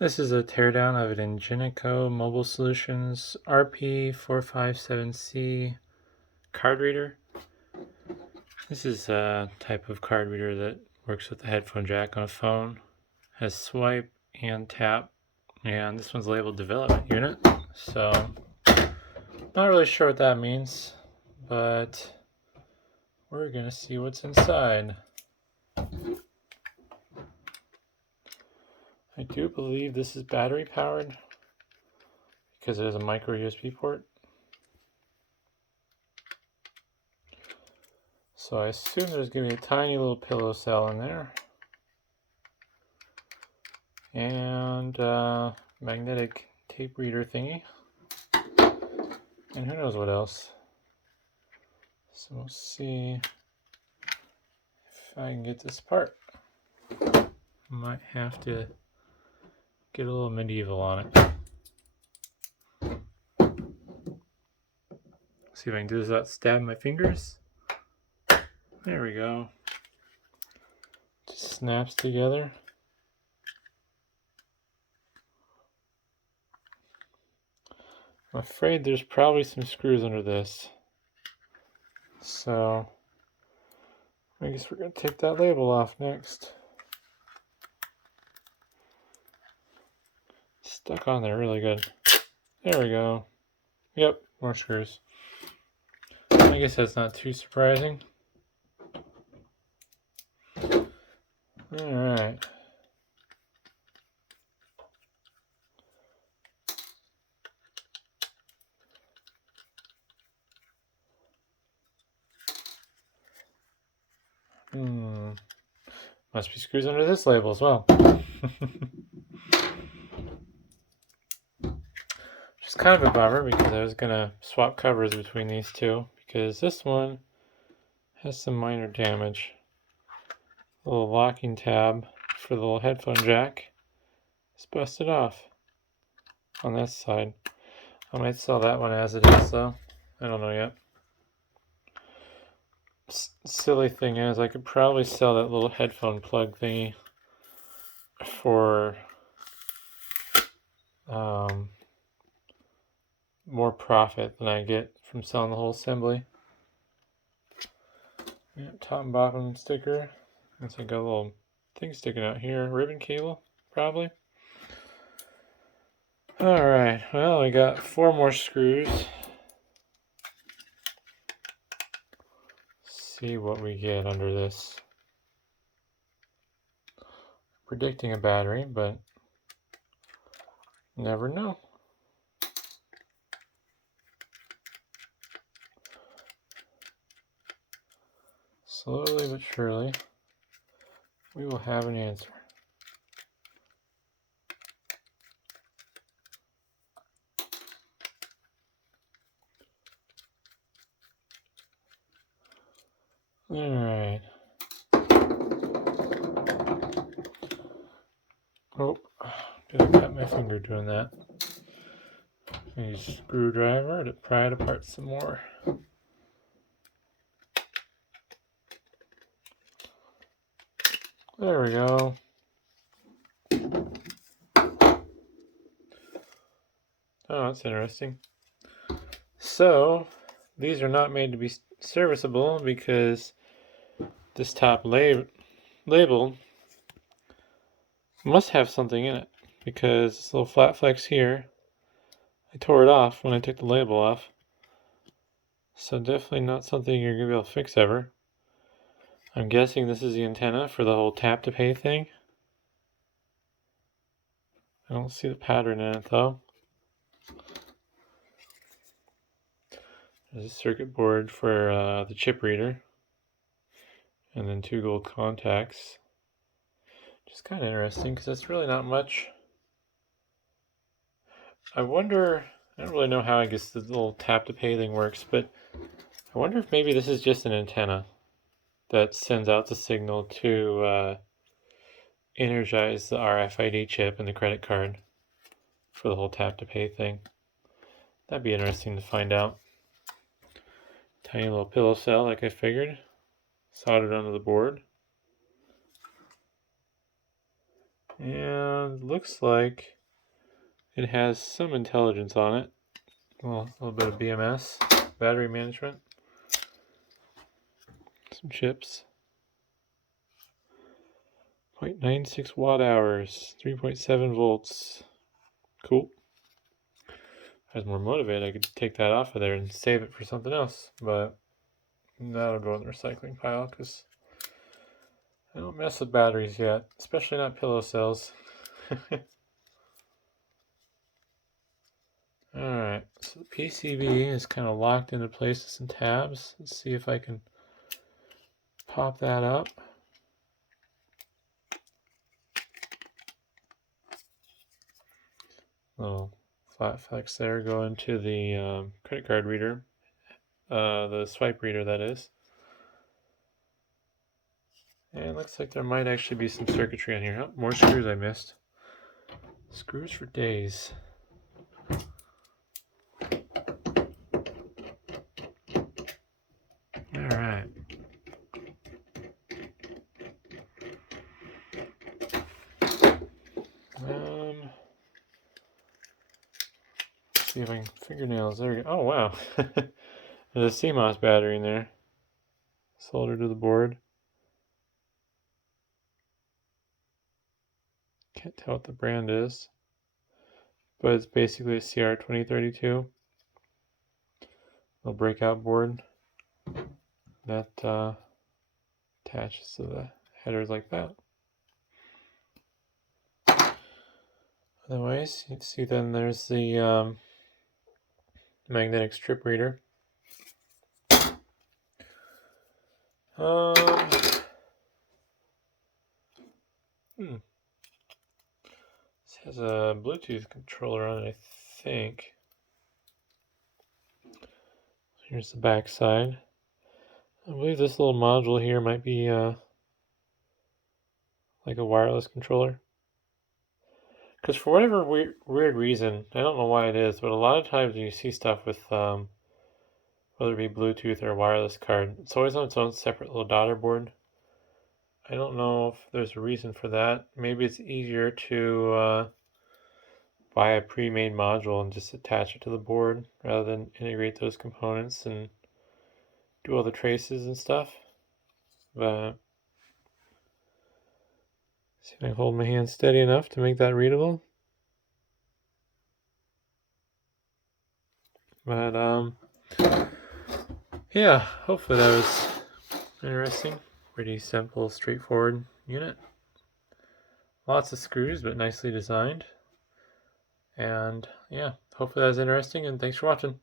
This is a teardown of an Ingenico Mobile Solutions RP457C card reader. This is a type of card reader that works with the headphone jack on a phone. Has swipe and tap, and this one's labeled development unit. So, not really sure what that means, but we're gonna see what's inside. I do believe this is battery powered because it has a micro USB port. So I assume there's going to be a tiny little pillow cell in there. And magnetic tape reader thingy. And who knows what else. So we'll see if I can get this apart. Might have to get a little medieval on it. See if I can do this without stabbing my fingers. There we go. Just snaps together. I'm afraid there's probably some screws under this. So I guess we're going to take that label off next. Stuck on there really good. There we go. Yep, more screws. I guess that's not too surprising. Alright. Must be screws under this label as well. Which is kind of a bummer because I was going to swap covers between these two because this one has some minor damage. A little locking tab for the little headphone jack is busted off on this side. I might sell that one as it is though. I don't know yet. Silly thing is, I could probably sell that little headphone plug thingy for more profit than I get from selling the whole assembly. Yeah, top and bottom sticker. Looks like got a little thing sticking out here. Ribbon cable, probably. Alright, well, we got 4 more screws. See what we get under this. Predicting a battery, but never know. Slowly but surely, we will have an answer. Alright. Oh, did I cut my finger doing that? Use a screwdriver to pry it apart some more. There we go. Oh, that's interesting. So, these are not made to be serviceable because this top label must have something in it, because this little flat flex here, I tore it off when I took the label off. So definitely not something you're going to be able to fix ever. I'm guessing this is the antenna for the whole tap to pay thing. I don't see the pattern in it though. There's a circuit board for the chip reader. And then 2 gold contacts. Which is kind of interesting because that's really not much. I wonder, I don't really know how I guess the little tap to pay thing works, but I wonder if maybe this is just an antenna that sends out the signal to energize the RFID chip in the credit card for the whole tap to pay thing. That'd be interesting to find out. Tiny little pillow cell like I figured, soldered onto the board. And looks like it has some intelligence on it. Well, a little bit of BMS, battery management, some chips. 0.96 watt hours, 3.7 volts. Cool. If I was more motivated, I could take that off of there and save it for something else, but that'll go in the recycling pile because I don't mess with batteries yet, especially not pillow cells. Alright, so the PCB is kind of locked into place with some tabs. Let's see if I can pop that up. Little flat flex there, go into the credit card reader, the swipe reader that is. And it looks like there might actually be some circuitry on here. Oh, more screws I missed. Screws for days. Alright. See if I can fingernails. There we go. Oh wow. There's a CMOS battery in there. Soldered to the board. Can't tell what the brand is. But it's basically a CR2032. Little breakout board that attaches to the headers like that. Otherwise, you can see then there's the magnetic strip reader. This has a Bluetooth controller on it, I think. Here's the back side. I believe this little module here might be like a wireless controller. Because for whatever weird reason, I don't know why it is, but a lot of times when you see stuff with whether it be Bluetooth or a wireless card, it's always on its own separate little daughter board. I don't know if there's a reason for that. Maybe it's easier to buy a pre-made module and just attach it to the board rather than integrate those components and do all the traces and stuff. But see if I can hold my hand steady enough to make that readable. But yeah, hopefully that was interesting. Pretty simple, straightforward unit. Lots of screws, but nicely designed. And yeah, hopefully that was interesting, and thanks for watching.